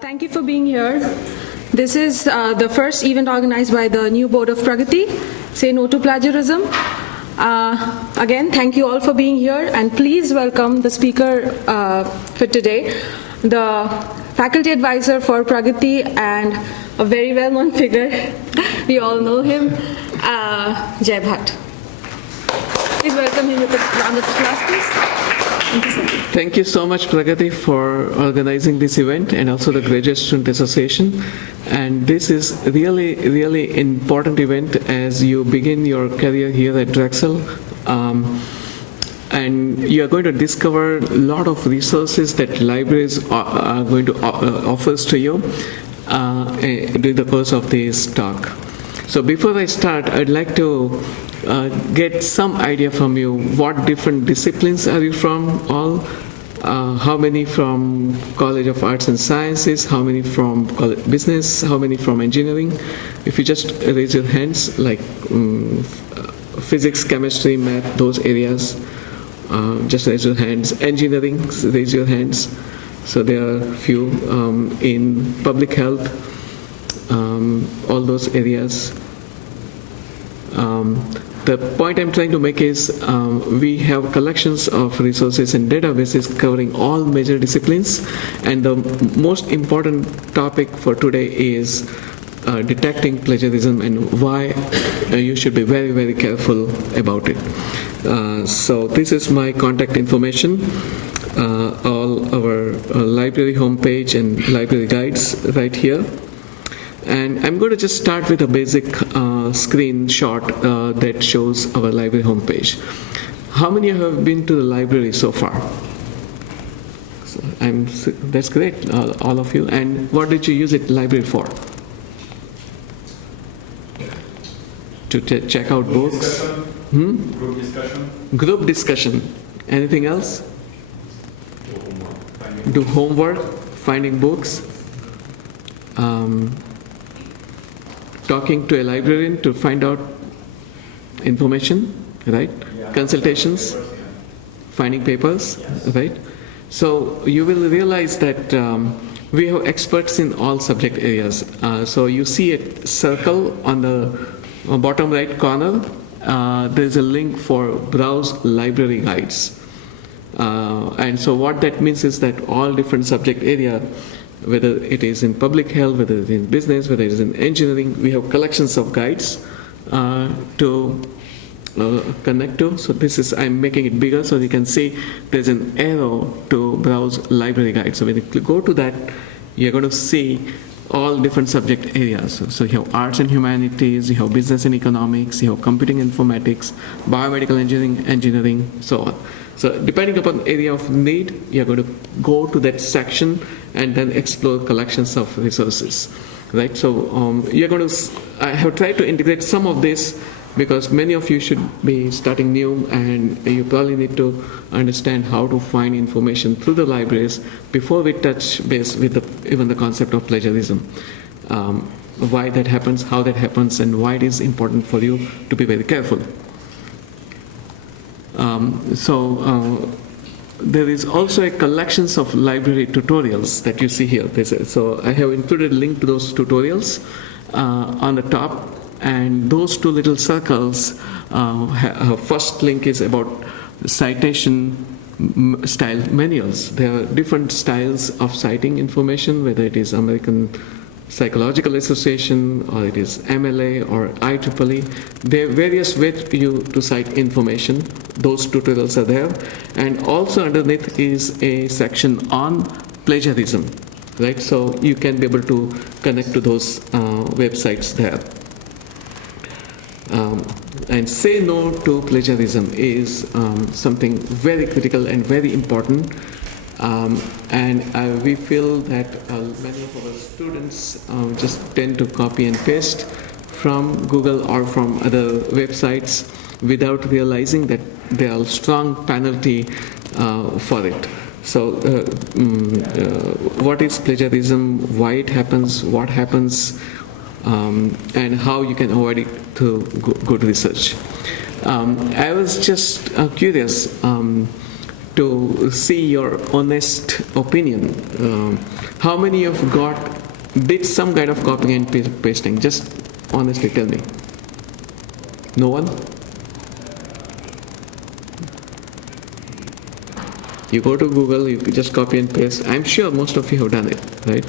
Thank you for being here. This is the first event organized by the new board of Pragati, Say No to Plagiarism. Again, thank you all for being here, and please welcome the speaker for today, the faculty advisor for Pragati and a very well-known figure. We all know him, Jay Bhatt. Please welcome him with a round of applause, please. Thank you so much, Pragati, for organizing this event and also the Graduate Student Association. And this is really, really important event as you begin your career here at Drexel. And you are going to discover a lot of resources that libraries are going to offer to you during the course of this talk. So before I start, I'd like to get some idea from you. What different disciplines are you from all? How many from College of Arts and Sciences? How many from business? How many from engineering? If you just raise your hands, like physics, chemistry, math, those areas, just raise your hands. Engineering, raise your hands. So there are a few in public health, all those areas. The point I'm trying to make is we have collections of resources and databases covering all major disciplines, and the most important topic for today is detecting plagiarism and why you should be very, very careful about it. So this is my contact information, all our library homepage and library guides right here. And I'm going to just start with a basic screenshot that shows our library homepage. How many have been to the library so far? So that's great, all of you. And what did you use it library for? To check out books? Group discussion. Group discussion. Anything else? Do homework, finding books. Talking to a librarian to find out information, right? Yeah. Consultations, finding papers, yes. Right? So you will realize that we have experts in all subject areas. So you see a circle on the bottom right corner. There is a link for browse library guides. And so what that means is that all different subject area, whether it is in public health, whether it is in business, whether it is in engineering, we have collections of guides to connect to. So this is, I'm making it bigger so you can see there's an arrow to browse library guides. So when you go to that, you're going to see all different subject areas. So you have arts and humanities, you have business and economics, you have computing informatics, biomedical engineering, so on. So depending upon area of need, you're going to go to that section and then explore collections of resources, right? So you're going to, I have tried to integrate some of this because many of you should be starting new and you probably need to understand how to find information through the libraries before we touch base with even the concept of plagiarism. Why that happens, how that happens, and why it is important for you to be very careful. There is also a collections of library tutorials that you see here. So I have included a link to those tutorials on the top, and those two little circles, first link is about citation style manuals. There are different styles of citing information, whether it is American Psychological Association, or it is MLA or IEEE. There are various ways for you to cite information. Those tutorials are there. And also underneath is a section on plagiarism, right? So you can be able to connect to those websites there. And say no to plagiarism is something very critical and very important. And we feel that many of our students just tend to copy and paste from Google or from other websites without realizing that there are strong penalty for it. So what is plagiarism, why it happens, what happens, and how you can avoid it through good research. I was just curious. to see your honest opinion. How many of got did some kind of copying and pasting? Just honestly tell me. No one? You go to Google, you just copy and paste. I'm sure most of you have done it, right?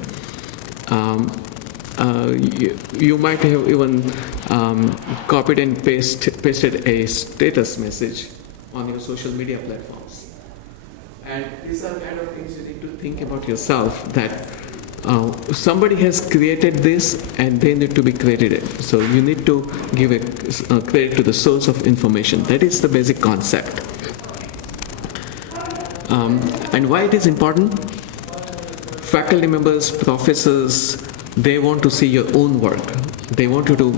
You might have even copied and pasted a status message on your social media platforms. And these are kind of things you need to think about yourself, that somebody has created this and they need to be credited. So you need to give a credit to the source of information. That is the basic concept. And why it is important? Faculty members, professors, they want to see your own work. They want you to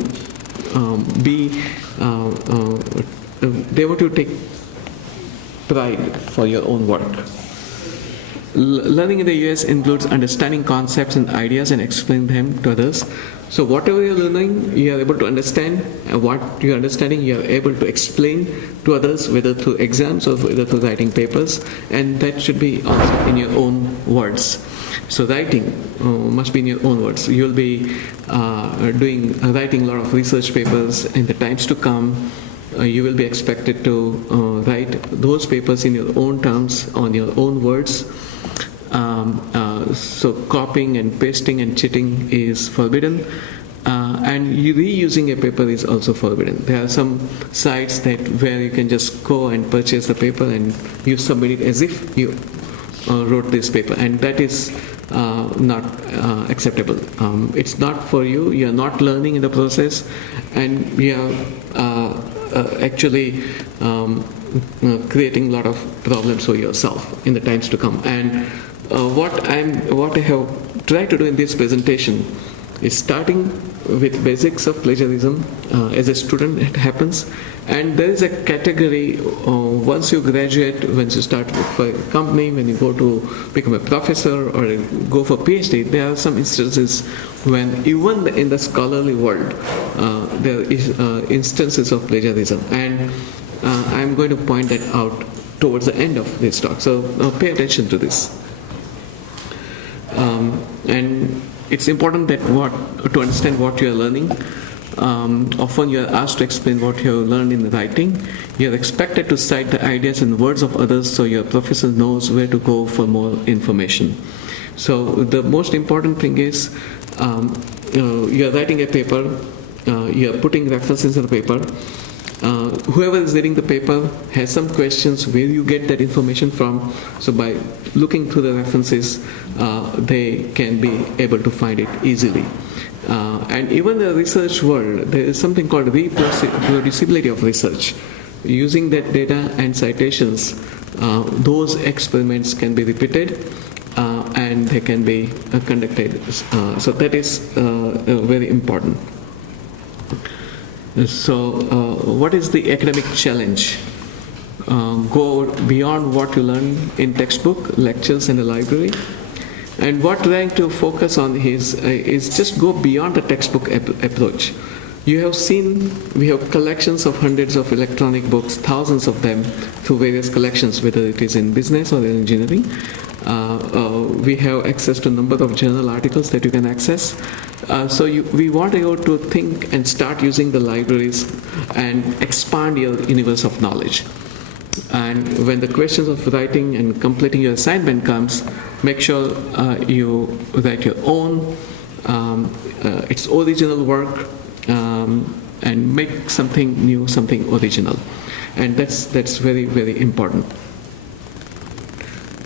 they want you to take pride for your own work. Learning in the US includes understanding concepts and ideas and explaining them to others. So whatever you're learning, you are able to understand, and what you're understanding, you are able to explain to others, whether through exams or whether through writing papers, and that should be also in your own words. So writing must be in your own words. You'll be writing a lot of research papers in the times to come. You will be expected to write those papers in your own terms, on your own words. So copying and pasting and cheating is forbidden, and reusing a paper is also forbidden. There are some sites where you can just go and purchase the paper and you submit it as if you wrote this paper, and that is not acceptable. It's not for you. You are not learning in the process, and you are actually creating a lot of problems for yourself in the times to come. And what I have tried to do in this presentation is starting with basics of plagiarism. As a student, it happens, and there is a category once you graduate, once you start for a company, when you go to become a professor or go for PhD, there are some instances when even in the scholarly world there is instances of plagiarism, and I'm going to point that out towards the end of this talk. So pay attention to this. And it's important that to understand what you are learning. Often you are asked to explain what you have learned in writing. You are expected to cite the ideas and words of others so your professor knows where to go for more information. So the most important thing is you are writing a paper, you are putting references in the paper. Whoever is reading the paper has some questions where you get that information from. So by looking through the references, they can be able to find it easily. And even in the research world, there is something called reproducibility of research. Using that data and citations, those experiments can be repeated and they can be conducted. So that is very important. So what is the academic challenge? Go beyond what you learn in textbook, lectures, and the library. And what we're trying to focus on is just go beyond the textbook approach. You have seen we have collections of hundreds of electronic books, thousands of them through various collections, whether it is in business or in engineering. We have access to a number of journal articles that you can access. So we want you to think and start using the libraries and expand your universe of knowledge. And when the questions of writing and completing your assignment comes, make sure you write your own, its original work, and make something new, something original. And that's very, very important.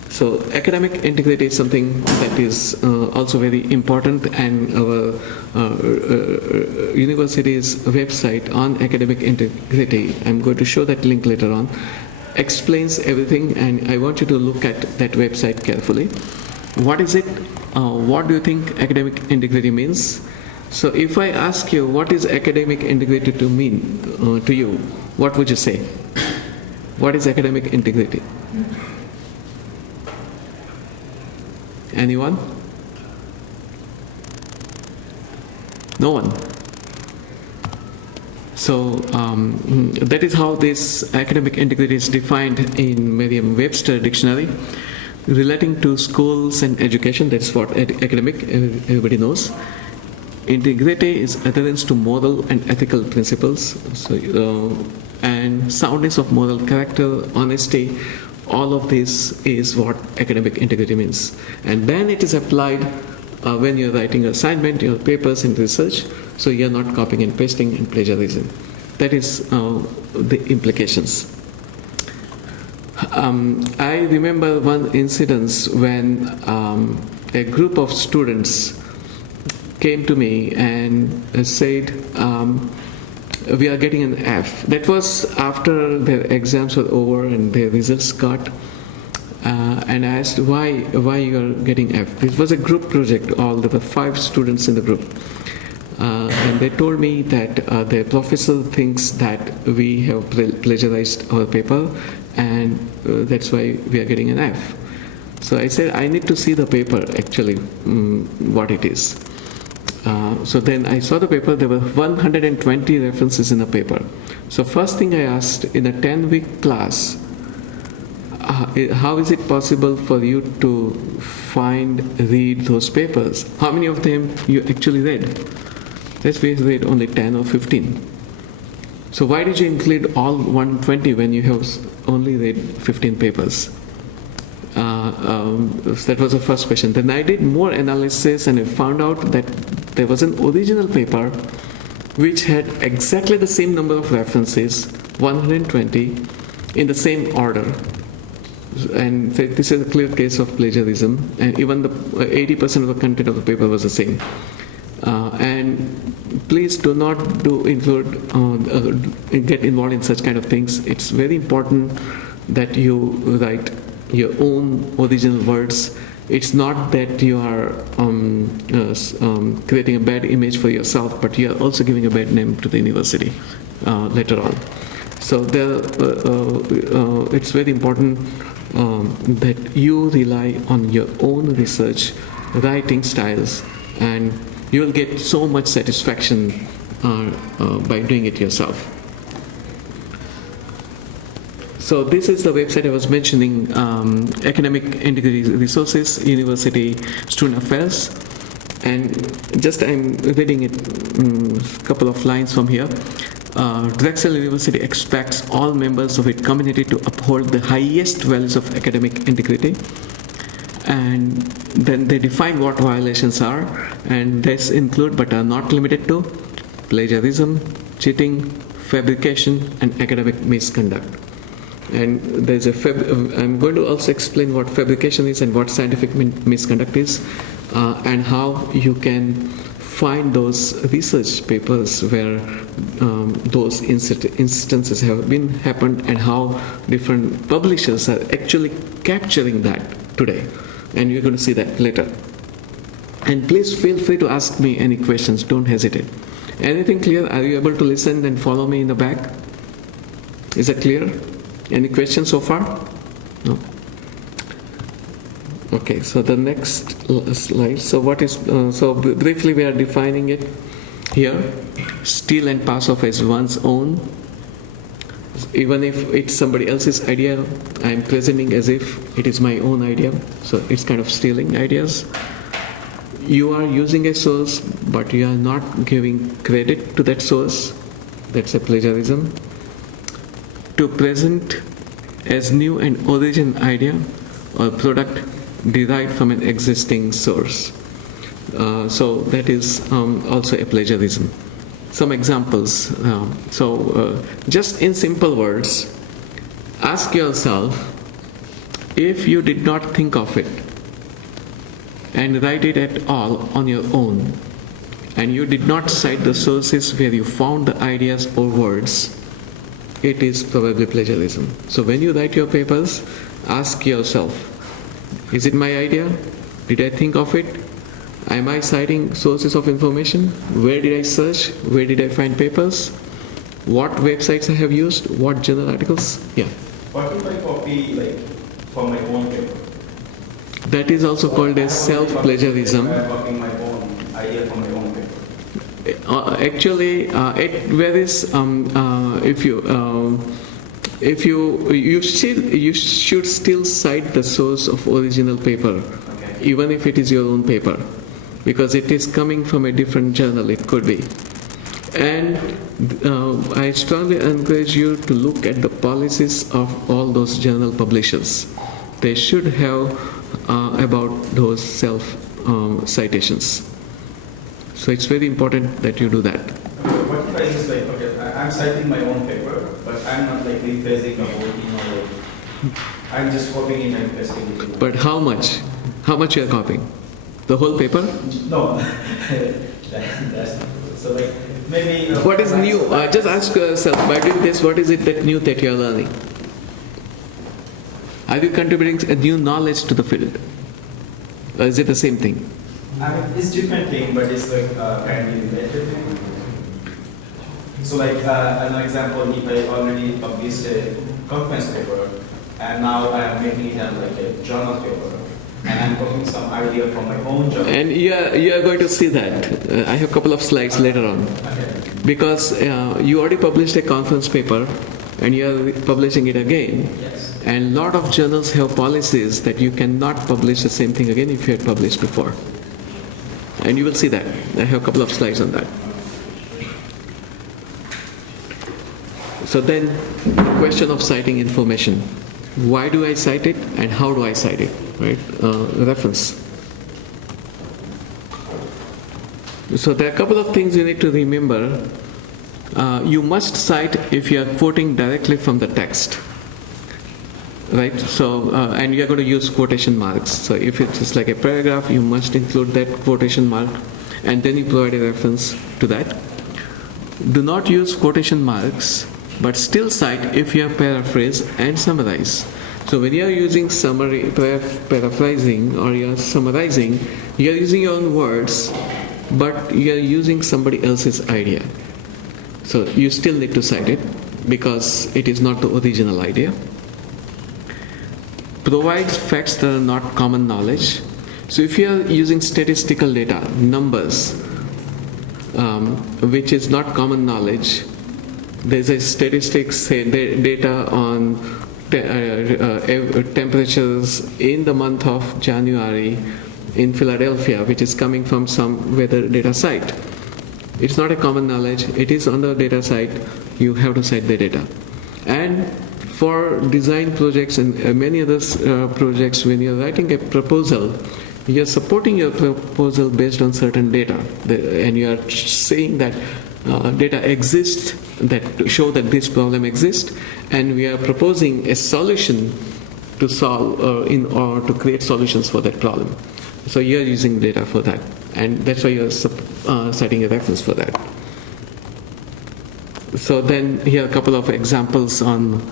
So academic integrity is something that is also very important, and our university's website on academic integrity, I'm going to show that link later on, explains everything, and I want you to look at that website carefully. What is it? What do you think academic integrity means? So if I ask you what is academic integrity to mean to you, what would you say? What is academic integrity? Anyone? No one? So that is how this academic integrity is defined in Merriam-Webster dictionary, relating to schools and education. That's what academic, everybody knows. Integrity is adherence to moral and ethical principles, and soundness of moral character, honesty. All of this is what academic integrity means. And then it is applied when you're writing assignment, your papers and research, so you're not copying and pasting and plagiarism. That is the implications. I remember one incident when a group of students came to me and said, we are getting an F. That was after their exams were over and their results got. And I asked why you are getting F. This was a group project. There were 5 students in the group. And they told me that their professor thinks that we have plagiarized our paper, and that's why we are getting an F. So I said, I need to see the paper actually, what it is. So then I saw the paper. There were 120 references in the paper. So first thing I asked in a 10-week class, how is it possible for you to read those papers? How many of them you actually read? Let's say read only 10 or 15. So why did you include all 120 when you have only read 15 papers? That was the first question. Then I did more analysis and I found out that there was an original paper which had exactly the same number of references, 120, in the same order. And this is a clear case of plagiarism, and even the 80% of the content of the paper was the same. And please do not get involved in such kind of things. It's very important that you write your own original words. It's not that you are creating a bad image for yourself, but you are also giving a bad name to the university later on. So it's very important that you rely on your own research, writing styles, and you will get so much satisfaction by doing it yourself. So this is the website I was mentioning, Academic Integrity Resources, University Student Affairs. And just I'm reading it, a couple of lines from here. Drexel University expects all members of its community to uphold the highest values of academic integrity. And then they define what violations are, and this include but are not limited to plagiarism, cheating, fabrication, and academic misconduct. And there's I'm going to also explain what fabrication is and what scientific misconduct is, and how you can find those research papers where those instances have happened, and how different publishers are actually capturing that today. And you're going to see that later. And please feel free to ask me any questions. Don't hesitate. Anything clear? Are you able to listen and follow me in the back? Is that clear? Any questions so far? No? Okay, so the next slide. So what is, so briefly we are defining it here. Steal and pass off as one's own. Even if it's somebody else's idea, I'm presenting as if it is my own idea. So it's kind of stealing ideas. You are using a source, but you are not giving credit to that source. That's a plagiarism. To present as new and original idea or product derived from an existing source. So that is also a plagiarism. Some examples. Just in simple words, ask yourself, if you did not think of it and write it at all on your own, and you did not cite the sources where you found the ideas or words, it is probably plagiarism. So when you write your papers, ask yourself, is it my idea? Did I think of it? Am I citing sources of information? Where did I search? Where did I find papers? What websites I have used? What journal articles? Yeah. What if I copy from my own paper? That is also called as self-plagiarism. I'm copying my own idea from my own paper. Actually, it varies. If you should still cite the source of original paper, even if it is your own paper, because it is coming from a different journal. It could be, and I strongly encourage you to look at the policies of all those journal publishers. They should have about those self citations. So it's very important that you do that. What if I just like, okay, I'm citing my own paper, but I'm not like rephrasing the whole thing, like, I'm just copying it and pasting it. But how much? How much you are copying? The whole paper? No, that's not true. So like, maybe... What is new? Just ask yourself, by doing this, what is it that new that you are learning? Are you contributing a new knowledge to the field? Or is it the same thing? I mean, it's different thing, but it's like kind of related thing. So like, an example, if I already published a conference paper, and now I'm making it as like a journal paper, and I'm copying some idea from my own journal. And you are going to see that. I have a couple of slides later on. Okay. Because you already published a conference paper, and you are publishing it again. Yes. And a lot of journals have policies that you cannot publish the same thing again if you had published before. And you will see that. I have a couple of slides on that. So then, the question of citing information. Why do I cite it and how do I cite it? Right? Reference. So there are a couple of things you need to remember. You must cite if you are quoting directly from the text. Right? So, and you are going to use quotation marks. So if it's just like a paragraph, you must include that quotation mark, and then you provide a reference to that. Do not use quotation marks, but still cite if you paraphrase and summarize. So when you are using summary, paraphrasing, or you are summarizing, you are using your own words, but you are using somebody else's idea. So you still need to cite it because it is not the original idea. Provides facts that are not common knowledge. So if you are using statistical data, numbers, which is not common knowledge, there's a statistics say data on temperatures in the month of January in Philadelphia, which is coming from some weather data site. It's not a common knowledge. It is on the data site. You have to cite the data. And for design projects and many other projects, when you're writing a proposal, you're supporting your proposal based on certain data, and you are saying that data exists that show that this problem exists, and we are proposing a solution to solve or to create solutions for that problem. So you're using data for that, and that's why you're citing a reference for that. So then here are a couple of examples on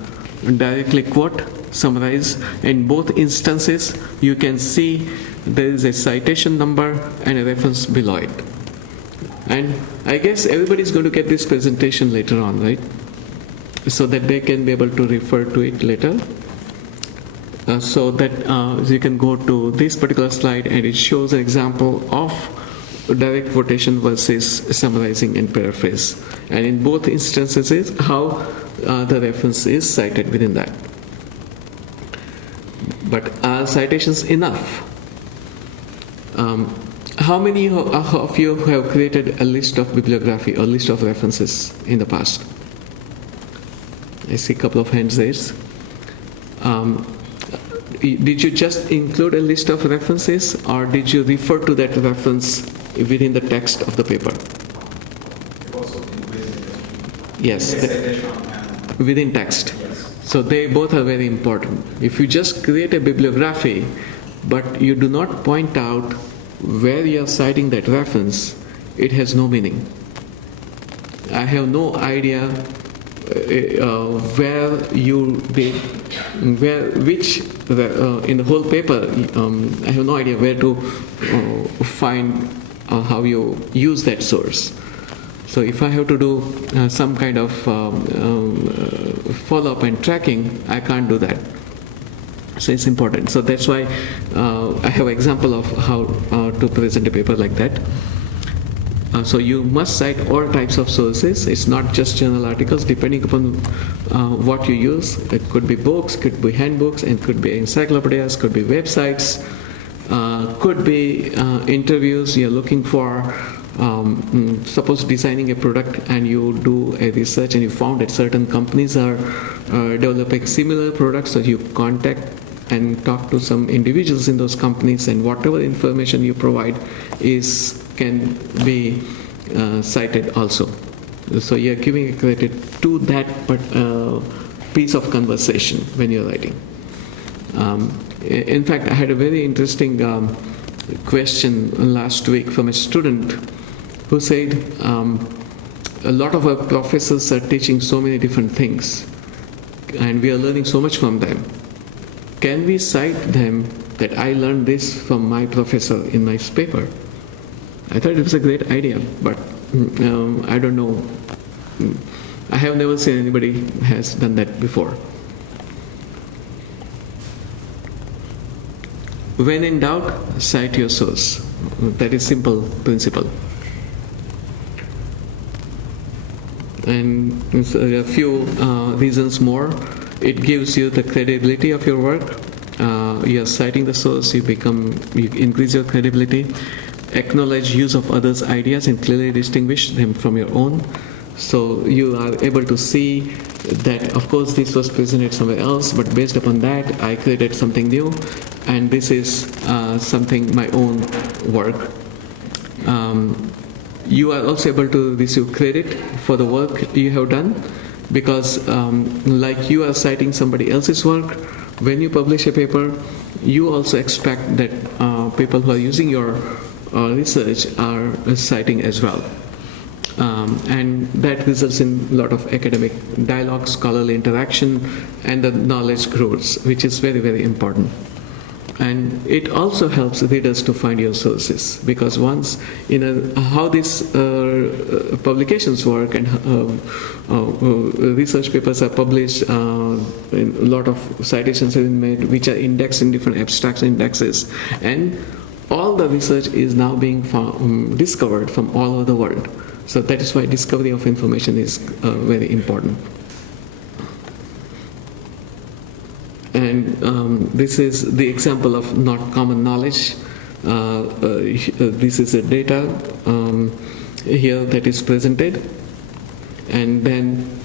directly quote, summarize. In both instances, you can see there is a citation number and a reference below it. And I guess everybody's going to get this presentation later on, right? So that they can be able to refer to it later. So that you can go to this particular slide, and it shows an example of direct quotation versus summarizing and paraphrase. And in both instances is how the reference is cited within that. But are citations enough? How many of you have created a list of bibliography or list of references in the past? I see a couple of hands raised. Did you just include a list of references, or did you refer to that reference within the text of the paper? Yes, within text. So they both are very important. If you just create a bibliography, but you do not point out where you are citing that reference, it has no meaning. I have no idea in the whole paper, I have no idea where to find how you use that source. So if I have to do some kind of follow-up and tracking, I can't do that. So it's important. So that's why I have an example of how to present a paper like that. So you must cite all types of sources. It's not just journal articles, depending upon what you use. It could be books, could be handbooks, and could be encyclopedias, could be websites, could be interviews you're looking for. Suppose designing a product and you do a research and you found that certain companies are developing similar products, so you contact and talk to some individuals in those companies, and whatever information you provide can be cited also. So you're giving a credit to that piece of conversation when you're writing. In fact, I had a very interesting question last week from a student who said a lot of our professors are teaching so many different things and we are learning so much from them. Can we cite them that I learned this from my professor in my paper? I thought it was a great idea, but I don't know. I have never seen anybody has done that before. When in doubt, cite your source. That is simple principle. And there are a few reasons more. It gives you the credibility of your work. You are citing the source, you increase your credibility. Acknowledge use of others' ideas and clearly distinguish them from your own. So you are able to see that, of course, this was presented somewhere else, but based upon that, I created something new, and this is something my own work. You are also able to receive credit for the work you have done, because like you are citing somebody else's work, when you publish a paper, you also expect that people who are using your research are citing as well. And that results in a lot of academic dialogue, scholarly interaction, and the knowledge grows, which is very, very important. And it also helps readers to find your sources, because once how these publications work and research papers are published, a lot of citations have been made which are indexed in different abstract indexes, and all the research is now being discovered from all over the world. So that is why discovery of information is very important. And this is the example of not common knowledge. This is the data here that is presented. And then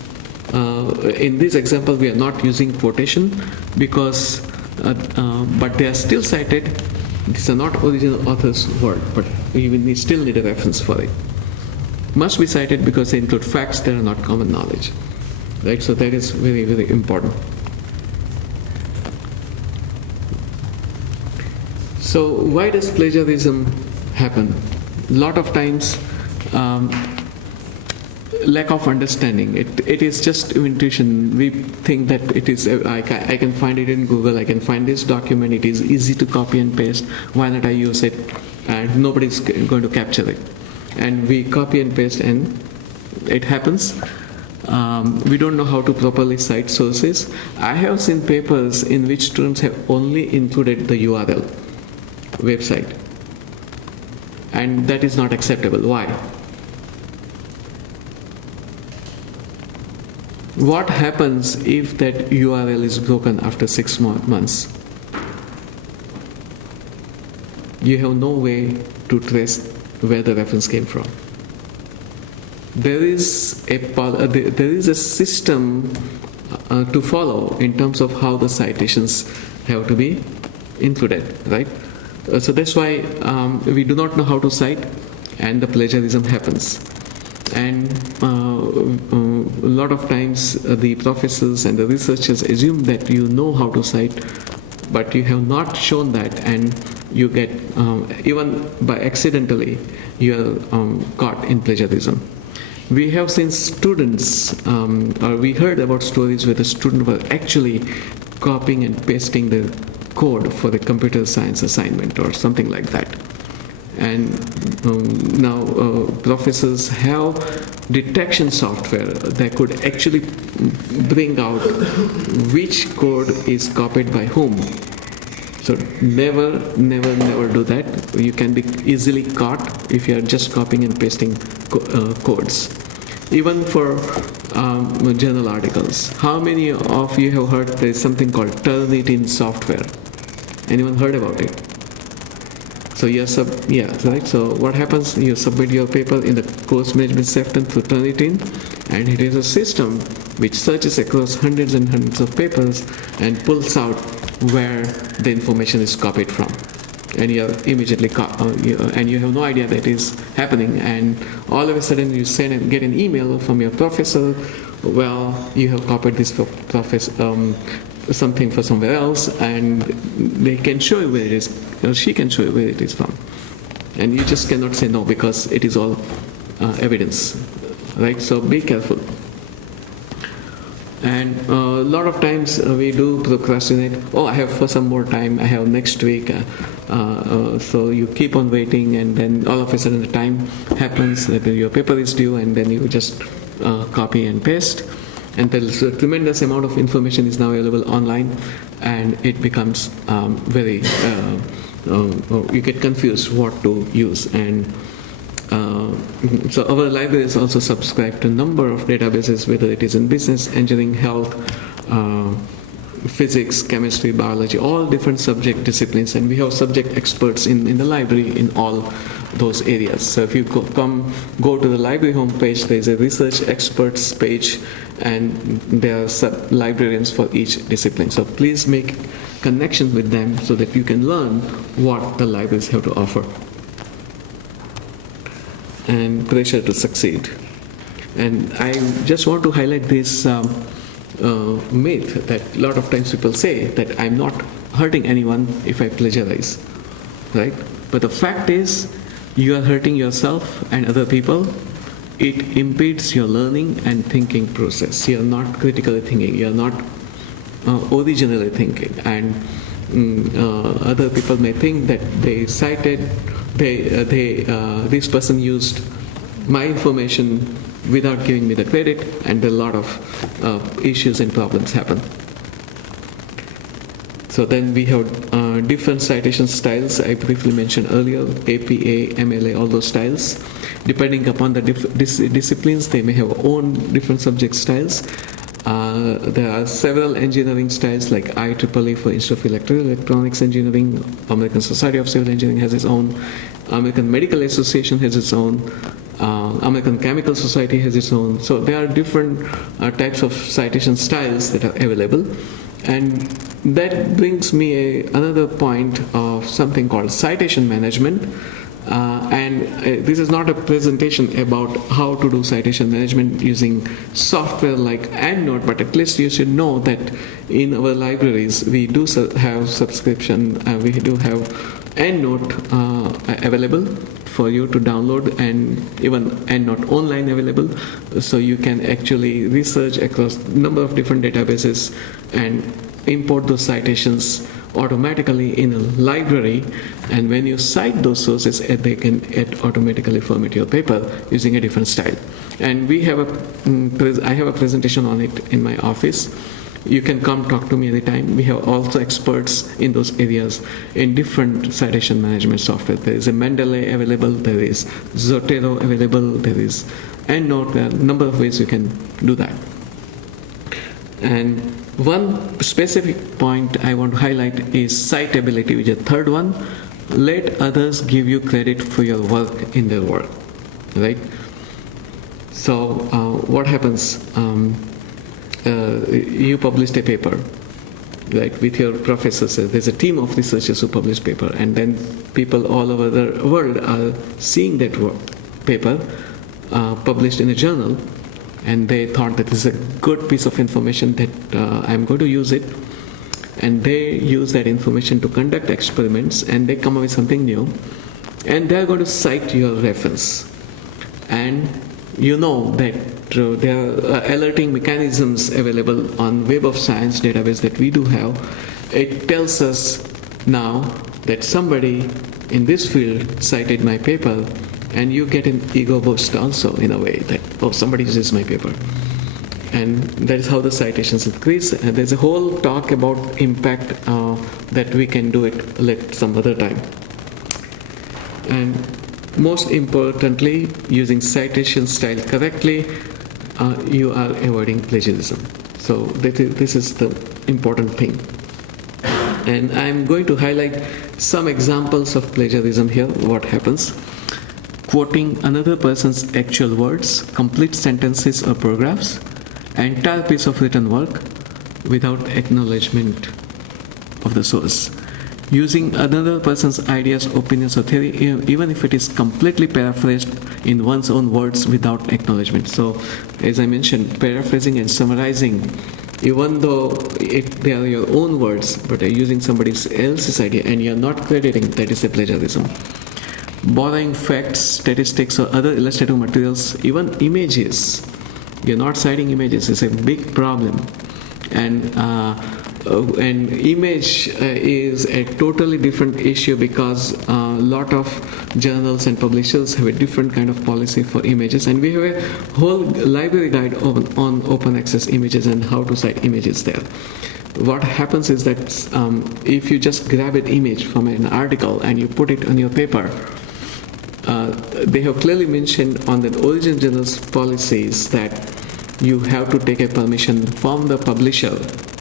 in this example, we are not using quotation because, but they are still cited. These are not original author's work, but we still need a reference for it. Must be cited because they include facts that are not common knowledge. Right? So that is very, very important. So why does plagiarism happen? A lot of times, lack of understanding. It is just intuition. We think that it is, I can find it in Google, I can find this document, it is easy to copy and paste, why not I use it? And nobody's going to capture it. And we copy and paste and it happens. We don't know how to properly cite sources. I have seen papers in which students have only included the URL website, and that is not acceptable. Why? What happens if that URL is broken after 6 months? You have no way to trace where the reference came from. There is a system to follow in terms of how the citations have to be included, right? So that's why we do not know how to cite, and the plagiarism happens. And a lot of times the professors and the researchers assume that you know how to cite, but you have not shown that, and you get, even by accidentally, you are caught in plagiarism. We have seen students, or we heard about stories where the student was actually copying and pasting the code for the computer science assignment or something like that. And now professors have detection software that could actually bring out which code is copied by whom. So never do that. You can be easily caught if you are just copying and pasting codes. Even for journal articles. How many of you have heard there is something called Turnitin software? Anyone heard about it? So right. So what happens? You submit your paper in the course management section through Turnitin, and it is a system which searches across hundreds and hundreds of papers and pulls out where the information is copied from. And you are immediately and you have no idea that is happening, and all of a sudden you send and get an email from your professor. Well, you have copied this for something for somewhere else, and they can show you where it is, or she can show you where it is from, and you just cannot say no because it is all evidence, right? So be careful. And a lot of times we do procrastinate. Oh, I have for some more time. I have next week. So you keep on waiting, and then all of a sudden the time happens that your paper is due, and then you just copy and paste. And there's a tremendous amount of information is now available online, and it becomes very. You get confused what to use. And so our library is also subscribed to a number of databases, whether it is in business, engineering, health, physics, chemistry, biology, all different subject disciplines, and we have subject experts in the library in all those areas. So if you go to the library homepage, there is a research experts page, and there are sub-librarians for each discipline. So please make connections with them so that you can learn what the libraries have to offer. And pressure to succeed. And I just want to highlight this myth that a lot of times people say that I'm not hurting anyone if I plagiarize, right? But the fact is, you are hurting yourself and other people. It impedes your learning and thinking process. You are not critically thinking. You are not originally thinking. And other people may think that they cited, this person used my information without giving me the credit, and a lot of issues and problems happen. So then we have different citation styles. I briefly mentioned earlier, APA, MLA, all those styles. Depending upon the disciplines, they may have own different subject styles. There are several engineering styles like IEEE for Institute of Electronics Engineering, American Society of Civil Engineering has its own, American Medical Association has its own, American Chemical Society has its own. So there are different types of citation styles that are available. And that brings me another point of something called citation management. This is not a presentation about how to do citation management using software like EndNote, but at least you should know that in our libraries we do have subscription, we do have EndNote available for you to download, and even EndNote online available, so you can actually research across a number of different databases and import those citations automatically in a library, and when you cite those sources, they can automatically format your paper using a different style. And we have I have a presentation on it in my office. You can come talk to me anytime. We have also experts in those areas in different citation management software. There is a Mendeley available, there is Zotero available, there is EndNote. There are a number of ways you can do that. And one specific point I want to highlight is citability, which is the third one. Let others give you credit for your work in their work, right? So what happens? You published a paper, right, with your professors. There's a team of researchers who publish paper, and then people all over the world are seeing that paper published in a journal, and they thought that this is a good piece of information that I'm going to use it, and they use that information to conduct experiments, and they come up with something new, and they're going to cite your reference. And you know that there are alerting mechanisms available on Web of Science database that we do have. It tells us now that somebody in this field cited my paper, and you get an ego boost also in a way that, oh, somebody uses my paper. And that is how the citations increase. And there's a whole talk about impact that we can do it some other time. And most importantly, using citation style correctly, you are avoiding plagiarism. So this is the important thing. And I'm going to highlight some examples of plagiarism here. What happens? Quoting another person's actual words, complete sentences or paragraphs, entire piece of written work without acknowledgement of the source. Using another person's ideas, opinions, or theory, even if it is completely paraphrased in one's own words without acknowledgement. So, as I mentioned, paraphrasing and summarizing, even though they are your own words, but are using somebody else's idea and you're not crediting, that is a plagiarism. Borrowing facts, statistics, or other illustrative materials, even images. You're not citing images, is a big problem. And image is a totally different issue because a lot of journals and publishers have a different kind of policy for images, and we have a whole library guide on open access images and how to cite images there. What happens is that if you just grab an image from an article and you put it on your paper, they have clearly mentioned on the origin journal's policies that you have to take a permission from the publisher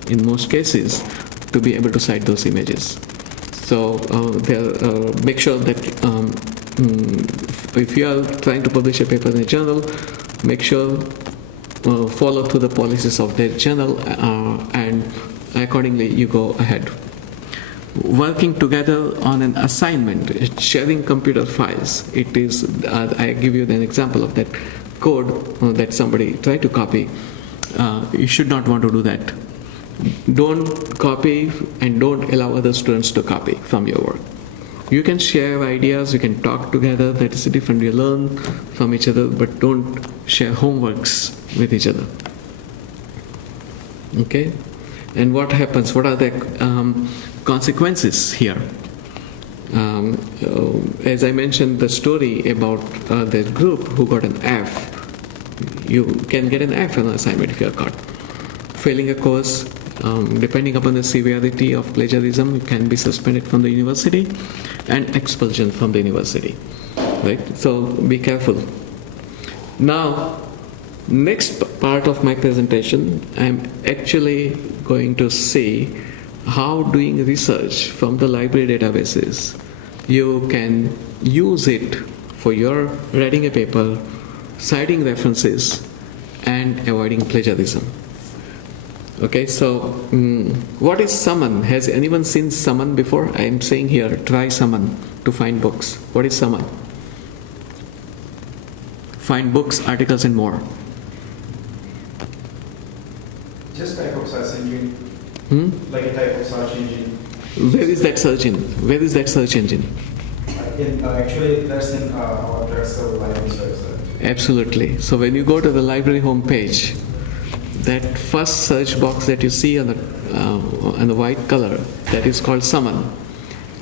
in most cases to be able to cite those images. So make sure that if you are trying to publish a paper in a journal, make sure follow through the policies of that journal and accordingly you go ahead. Working together on an assignment, sharing computer files. It is, I give you an example of that code that somebody tried to copy. You should not want to do that. Don't copy and don't allow other students to copy from your work. You can share ideas, you can talk together, that is different. You learn from each other, but don't share homeworks with each other. Okay? And what happens? What are the consequences here? As I mentioned the story about the group who got an F. You can get an F on an assignment if you are caught. Failing a course, depending upon the severity of plagiarism, you can be suspended from the university and expulsion from the university. Right? So be careful. Now, next part of my presentation, I'm actually going to see how doing research from the library databases, you can use it for your writing a paper, citing references, and avoiding plagiarism. Okay, so what is summon? Has anyone seen summon before? I am saying here, try summon to find books. What is summon? Find books, articles, and more. Just type of search engine. Like a type of search engine. Where is that search engine? Where is that search engine? Actually, that's in our Drexel library website. Absolutely. So when you go to the library homepage, that first search box that you see on the white color, that is called summon.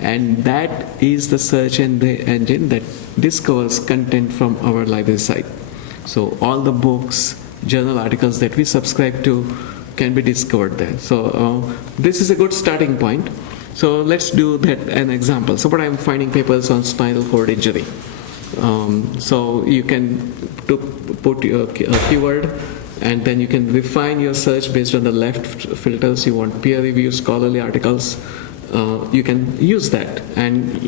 And that is the search engine that discovers content from our library site. So all the books, journal articles that we subscribe to can be discovered there. So this is a good starting point. So let's do that an example. So what I'm finding papers on spinal cord injury. So you can put your keyword, and then you can refine your search based on the left filters. You want peer review, scholarly articles. You can use that. And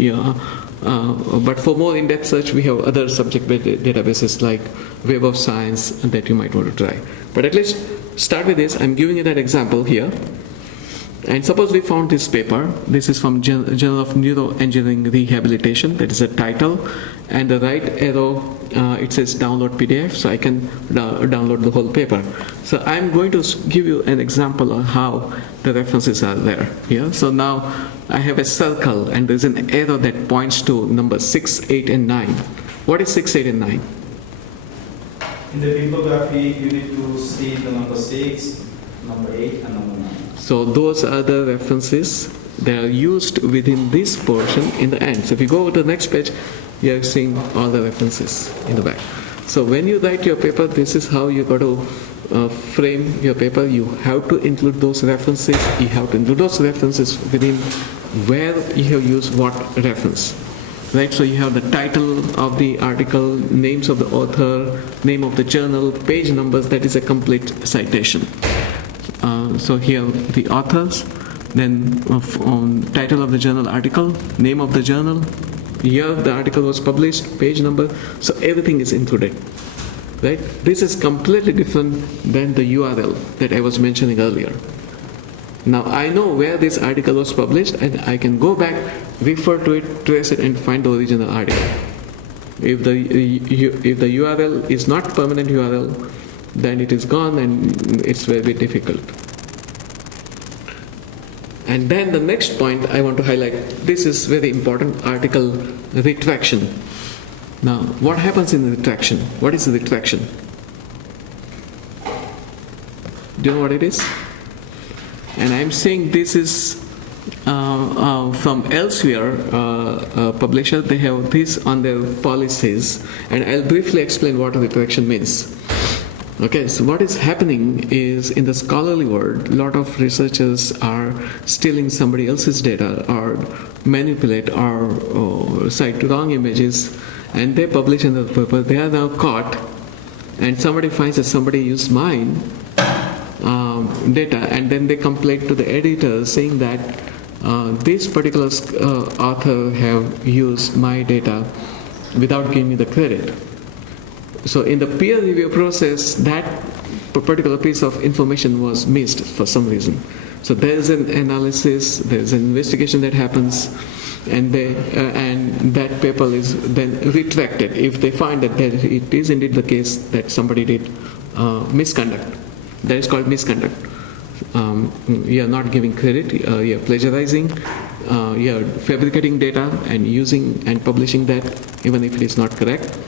but for more in-depth search, we have other subject-based databases like Web of Science that you might want to try. But at least start with this. I'm giving you that example here. And suppose we found this paper. This is from Journal of Neuroengineering Rehabilitation. That is a title. And the right arrow, it says download PDF. So I can download the whole paper. So I'm going to give you an example of how the references are there here. So now I have a circle and there's an arrow that points to number 6, 8, and 9. What is 6, 8, and 9? In the bibliography, you need to see the number 6, number 8, and number 9. So those are the references that are used within this portion in the end. So if you go to the next page, you are seeing all the references in the back. So when you write your paper, this is how you got to frame your paper, you have to include those references. You have to include those references within where you have used what reference. Right, so you have the title of the article, names of the author, name of the journal, page numbers, that is a complete citation. So here the authors, then title of the journal article, name of the journal, year the article was published, page number, so everything is included. Right? This is completely different than the URL that I was mentioning earlier. Now I know where this article was published and I can go back, refer to it, trace it and find the original article. If the URL is not permanent URL, then it is gone and it's very difficult. And then the next point I want to highlight, this is very important, article retraction. Now what happens in retraction? What is retraction? Do you know what it is? And I'm saying this is from elsewhere publisher. They have this on their policies, and I'll briefly explain what retraction means. Okay, so what is happening is in the scholarly world, a lot of researchers are stealing somebody else's data or manipulate or cite wrong images, and they publish in the paper. They are now caught, and somebody finds that somebody used mine data, and then they complain to the editor saying that this particular author have used my data without giving me the credit. So in the peer review process, that particular piece of information was missed for some reason. So there is an analysis, there is an investigation that happens, and that paper is then retracted if they find that it is indeed the case that somebody did misconduct. That is called misconduct. You are not giving credit, you are plagiarizing, you are fabricating data and using and publishing that even if it is not correct.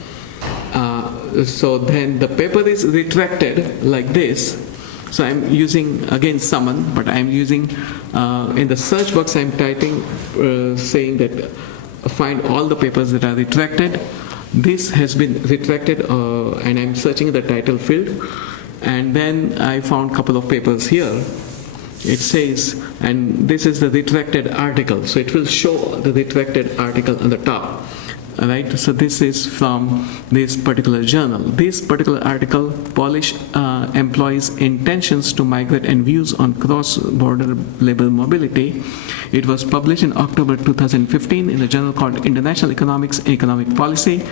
So then the paper is retracted like this. So I'm using again summon, but I'm using in the search box I'm typing saying that find all the papers that are retracted. This has been retracted and I'm searching the title field. And then I found a couple of papers here. It says, and this is the retracted article. So it will show the retracted article on the top. All right. So this is from this particular journal. This particular article, Polish employees' intentions to migrate and views on cross-border labor mobility. It was published in October 2015 in a journal called International Economics and Economic Policy.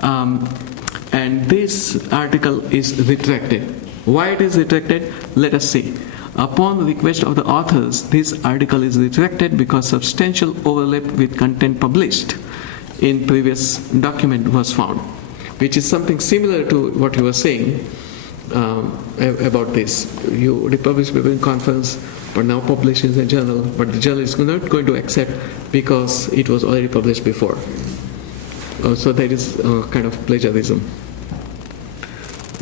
And this article is retracted. Why it is retracted? Let us see. Upon request of the authors, this article is retracted because substantial overlap with content published in previous document was found, which is something similar to what you were saying about this. You republish paper in conference, but now published in the journal, but the journal is not going to accept because it was already published before. So that is kind of plagiarism.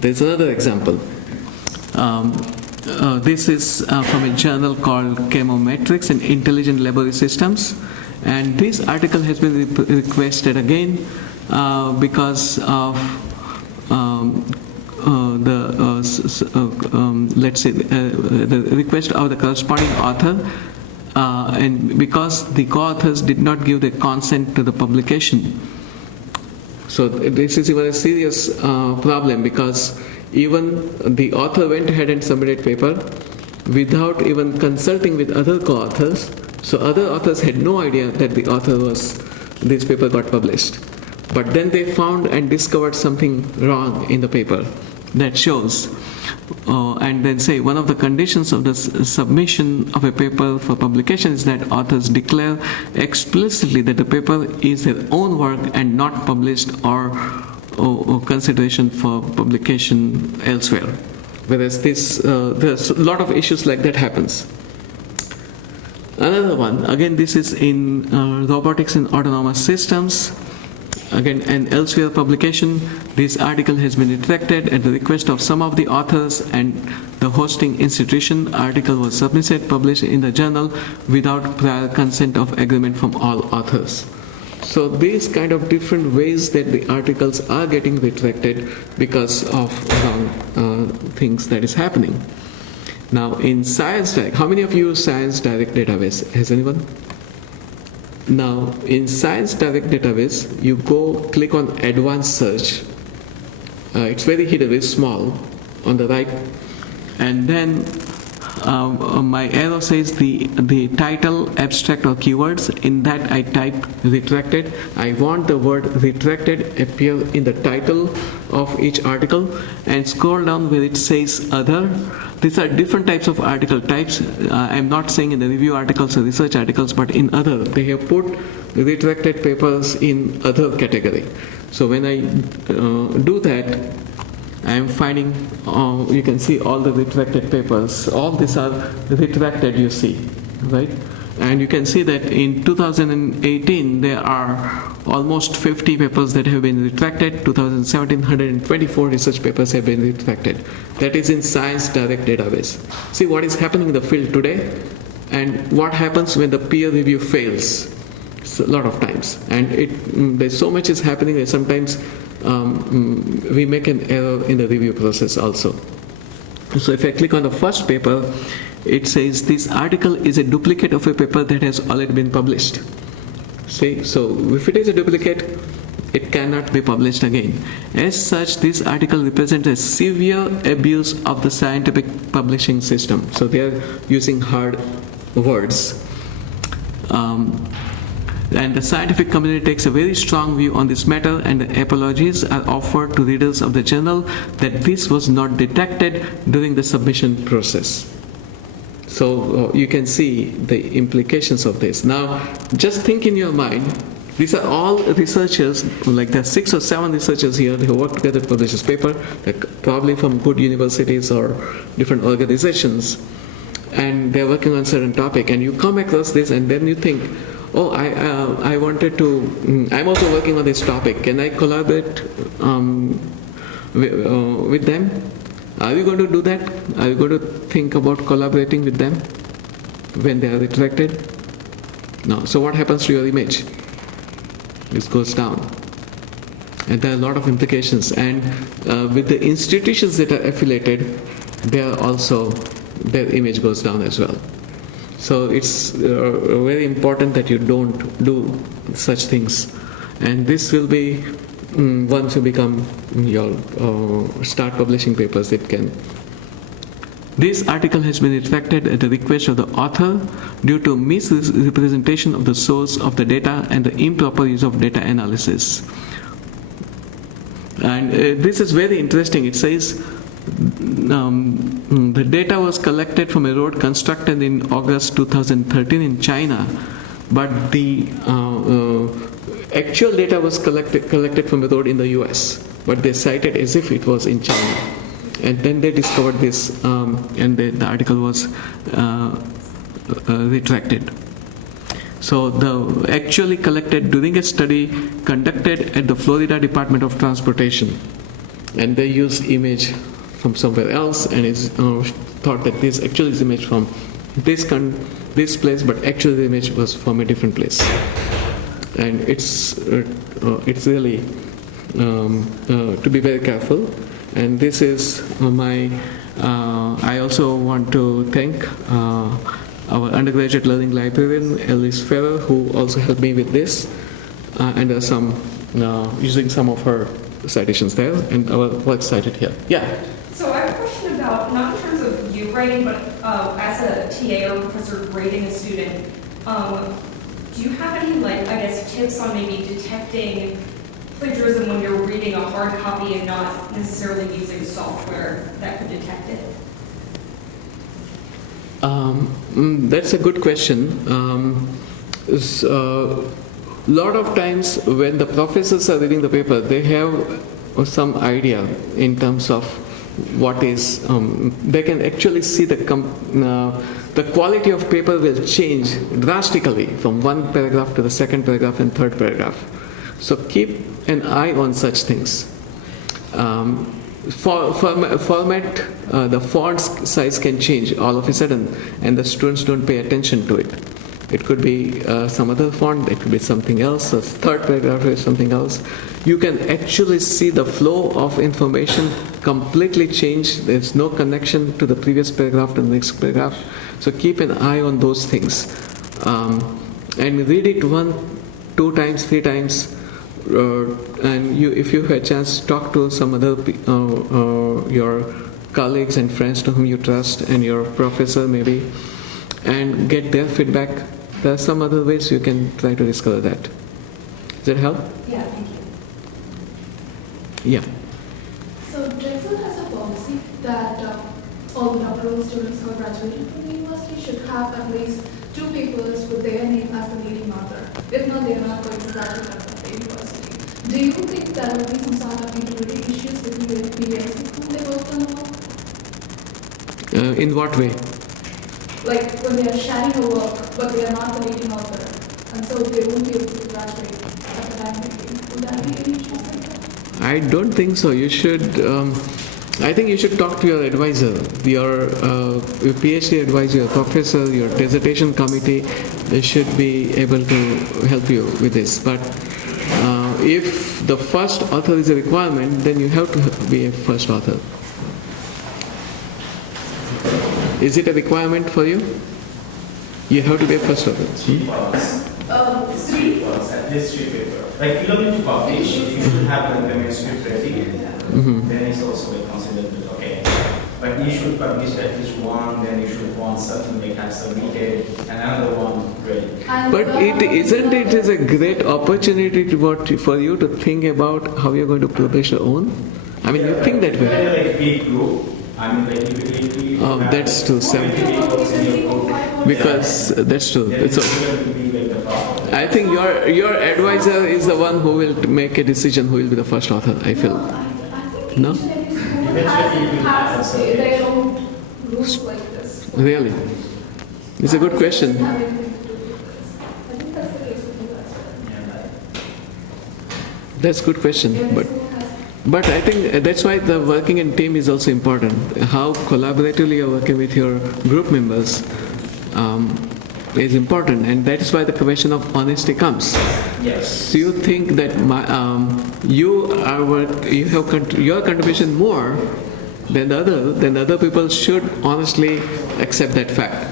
There's another example. This is from a journal called Chemometrics and Intelligent Laboratory Systems. And this article has been requested again because of let's say the request of the corresponding author and because the co-authors did not give their consent to the publication. So this is even a serious problem because even the author went ahead and submitted paper without even consulting with other co-authors. So other authors had no idea that the author this paper got published. But then they found and discovered something wrong in the paper that shows. And then say one of the conditions of the submission of a paper for publication is that authors declare explicitly that the paper is their own work and not published or consideration for publication elsewhere. Whereas there's a lot of issues like that happens. Another one, again this is in robotics and autonomous systems. Again, an elsewhere publication. This article has been retracted at the request of some of the authors and the hosting institution. Article was submitted, published in the journal without prior consent of agreement from all authors. So these kind of different ways that the articles are getting retracted because of things that is happening. Now in Science Direct, how many of you use Science Direct database? Has anyone? Now in Science Direct database, you go click on Advanced Search. It's very hidden, very small on the right, and then my arrow says the title, abstract or keywords. In that I type retracted. I want the word retracted appear in the title of each article, and scroll down where it says other. These are different types of article types. I'm not saying in the review articles or research articles, but in other. They have put retracted papers in other category. So when I do that, I am finding, you can see all the retracted papers. All these are retracted, you see, right? And you can see that in 2018, there are almost 50 papers that have been retracted. 2017, 124 research papers have been retracted. That is in Science Direct database. See what is happening in the field today, and what happens when the peer review fails. A lot of times, and there's so much is happening that sometimes we make an error in the review process also. So if I click on the first paper, it says this article is a duplicate of a paper that has already been published. See, so if it is a duplicate, it cannot be published again. As such, this article represents a severe abuse of the scientific publishing system. So they are using hard words. And the scientific community takes a very strong view on this matter, and the apologies are offered to readers of the journal that this was not detected during the submission process. So you can see the implications of this. Now, just think in your mind, these are all researchers, like there are 6 or 7 researchers here who work together to publish this paper, probably from good universities or different organizations, and they're working on a certain topic, and you come across this and then you think, oh, I wanted to, I'm also working on this topic. Can I collaborate with them? Are you going to do that? Are you going to think about collaborating with them when they are retracted? No. So what happens to your image? This goes down. And there are a lot of implications. And with the institutions that are affiliated, they are also, their image goes down as well. So it's very important that you don't do such things. And this will be, once you become your, start publishing papers, it can. This article has been retracted at the request of the author due to misrepresentation of the source of the data and the improper use of data analysis. And this is very interesting. It says, the data was collected from a road constructed in August 2013 in China, but the actual data was collected from a road in the US, but they cited as if it was in China. And then they discovered this, and the article was retracted. So the actually collected during a study conducted at the Florida Department of Transportation, and they use image from somewhere else, and it's thought that this actually is image from this place, but actually the image was from a different place. And it's really to be very careful. And this is my. I also want to thank our undergraduate learning librarian Elise Ferrer, who also helped me with this, and there are some using some of her citations there, and our work cited here. Yeah. So I have a question about, not in terms of you writing, but as a TA or professor grading a student, do you have any, like, I guess, tips on maybe detecting plagiarism when you're reading a hard copy and not necessarily using software that could detect it? That's a good question. A lot of times when the professors are reading the paper, they have some idea in terms of what is, they can actually see the quality of paper will change drastically from one paragraph to the second paragraph and third paragraph. So keep an eye on such things. Format, the font size can change all of a sudden, and the students don't pay attention to it. it could be some other font, it could be something else, a third paragraph is something else. You can actually see the flow of information completely change. There's no connection to the previous paragraph to the next paragraph. So keep an eye on those things. And read it 1, 2 times, 3 times. And if you have a chance, talk to some other your colleagues and friends to whom you trust, and your professor maybe, and get their feedback. There are some other ways you can try to discover that. Does that help? Yeah, thank you. Yeah. So Drexel has a policy that all doctoral students who are graduating from the university should have at least 2 papers with their name as the leading author. If not, they are not going to graduate from the university. Do you think there will be some sort of integrity issues between the PhDs whom they work on? In what way? Like when they are sharing a work, but they are not the leading author, and so they won't be able to graduate at the time they came. Would that be any issues like that? I don't think so. You should. I think you should talk to your advisor, your PhD advisor, your professor, your dissertation committee. They should be able to help you with this. But if the first author is a requirement, then you have to be a first author. Is it a requirement for you? You have to be a first author. 3 papers. 3 papers, at least 3 papers. Like you don't need to publish, you should have the manuscript ready. Then it's also like considered okay. But you should publish at least 1, then you should want something they have submitted, and another one ready. But it is a great opportunity for you to think about how you're going to publish your own. I mean, you think that way. Like big group. I mean, like if Oh, that's true. Because that's true. So, I think your advisor is the one who will make a decision who will be the first author. I feel. I think No? each and every school has their own rules like this. Really, it's a good question. Doesn't have anything to do with this. I think that's the case with you as well. That's a good question, Every but. school has But I think that's why the working in team is also important. How collaboratively you're working with your group members is important, and that is why the question of honesty comes. Yes. So you think that your contribution more than the other people should honestly accept that fact.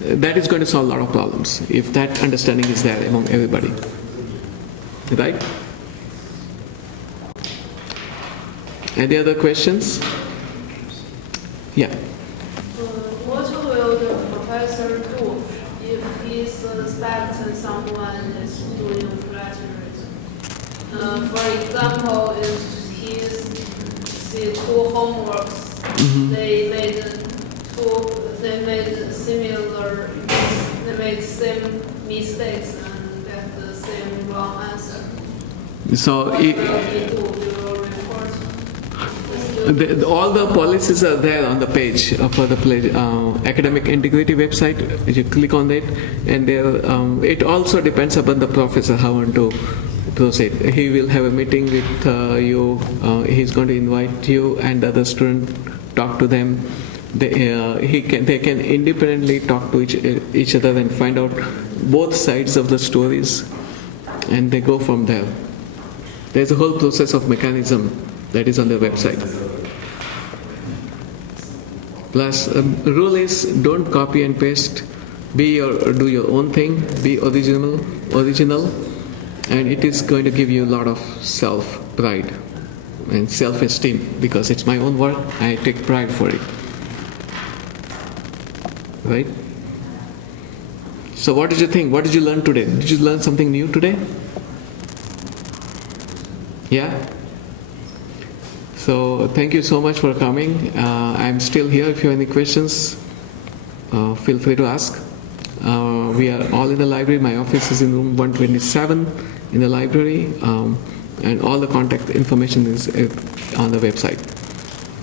That is going to solve a lot of problems if that understanding is there among everybody. Right? Any other questions? Yeah. What will the professor do if he suspects someone is doing plagiarism? For example, if he see 2 homeworks, they made same mistakes and get the same wrong answer. So What will he do? He will report. all the policies are there on the page for the academic integrity website. You click on it, and there it also depends upon the professor how want to proceed. He will have a meeting with you. He's going to invite you and the other student, talk to them. They can independently talk to each other and find out both sides of the stories, and they go from there. There's a whole process of mechanism that is on the website. Plus, rule is don't copy and paste. Do your own thing. Be original, and it is going to give you a lot of self-pride and self-esteem because it's my own work. I take pride for it. Right? So, what did you think? What did you learn today? Did you learn something new today? Yeah? So thank you so much for coming. I'm still here. If you have any questions, feel free to ask. We are all in the library. My office is in room 127 in the library, and all the contact information is on the website.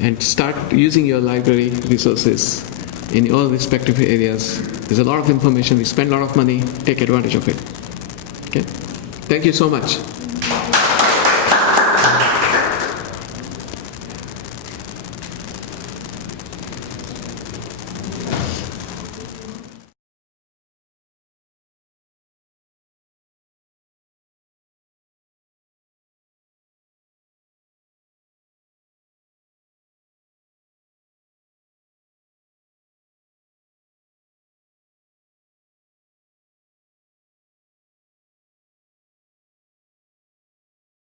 And start using your library resources in all respective areas. There's a lot of information. We spend a lot of money. Take advantage of it. Okay? Thank you so much.